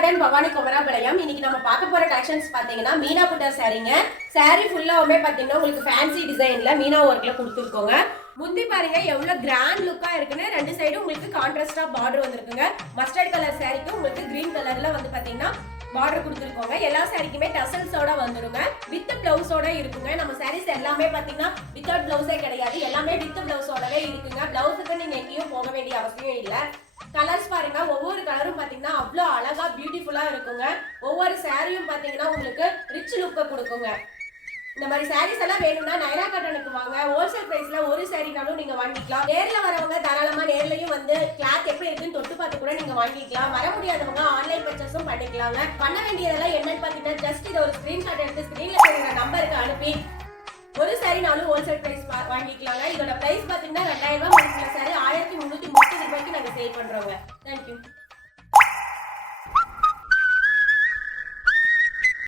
Cotton Bhavani Kumarapalayam. இன்னைக்கு நம்ம பார்க்க போற கலெக்ஷன்ஸ் பாத்தீங்கன்னா மீனா புட்டா சாரீங்க. சாரி ஃபுல்லாவுமே பாத்தீங்கன்னா உங்களுக்கு ஃபேன்சி டிசைன்ல மீனா ஒர்க்ல கொடுத்துருக்கோங்க. முந்தி பாருங்க எவ்வளவு கிராண்ட் லுக்கா இருக்குன்னு. ரெண்டு சைடும் உங்களுக்கு கான்ட்ராஸ்டா பார்டர் வந்திருக்குங்க. மஸ்டர்ட் கலர் சாரிக்கு உங்களுக்கு கிரீன் கலர்ல வந்து பாத்தீங்கன்னா பார்டர் கொடுத்துருக்கோங்க. எல்லா சாரிக்குமே டசல்ஸோட வந்துருங்க. வித் பிளவுஸோட இருக்குங்க. நம்ம சாரீஸ் எல்லாமே பாத்தீங்கன்னா வித்தவுட் பிளவுஸே கிடையாது, எல்லாமே வித் பிளவுஸோடவே இருக்குங்க. பிளவுஸுக்கு நீங்க எங்கேயும் போக வேண்டிய அவசியம் இல்லை. கலர்ஸ் பாருங்க, ஒவ்வொரு கலரும் பாத்தீங்கன்னா அவ்வளோ அழகா பியூட்டிஃபுல்லா இருக்குங்க. ஒவ்வொரு சாரியும் பாத்தீங்கன்னா உங்களுக்கு ரிச் லுக்கை கொடுக்குங்க. இந்த மாதிரி சாரீஸ் எல்லாம் வேணும்னா நைரா காட்டனுக்கு வாங்க. ஹோல்சேல் பிரைஸ்ல ஒரு சாரினாலும் நீங்க வாங்கிக்கலாம். நேர்ல வரவங்க தாராளமா நேர்லயும் வந்து கிளாத் எப்படி இருக்குன்னு தொட்டு பார்த்து கூட நீங்க வாங்கிக்கலாம். வர முடியாதவங்க ஆன்லைன் பர்ச்சேஸும் பண்ணிக்கலாங்க. பண்ண வேண்டியதெல்லாம் என்னன்னு பாத்தீங்கன்னா ஜஸ்ட் இதை ஒரு ஸ்கிரீன்ஷாட் எடுத்து ஸ்கிரீன்ல தெரியுற நம்பருக்கு அனுப்பி ஒரு சாரினாலும் ஹோல்சேல் பிரைஸ் வாங்கிக்கலாங்க. இதோட பிரைஸ் பாத்தீங்கன்னா 2000 ரூபாய். ஒரு சில சாரி 1330 ரூபாய்க்கு நாங்க சேல் பண்றோங்க. தேங்க்யூ.